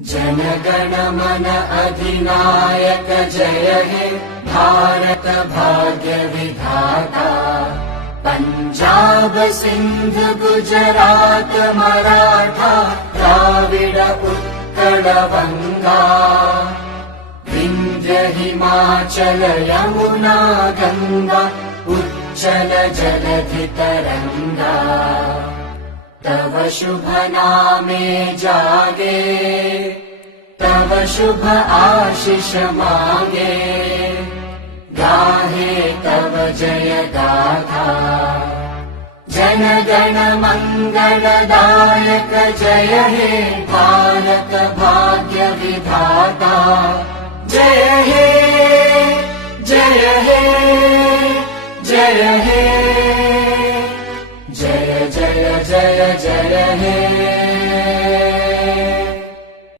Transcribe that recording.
जनगण मन अधिनायक जय हे भारत भाग्य विधाता। पंजाब सिंध गुजरात मराठा द्राविड उत्कल बंगा। विंध्य हिमाचल यमुना गंगा उच्चल जलधि तरंगा। तव शुभ नामे जागे तव शुभ आशीष मांगे। गाहे तव जय गाथा जन गण मंगलदायक जय हे भारत भाग्य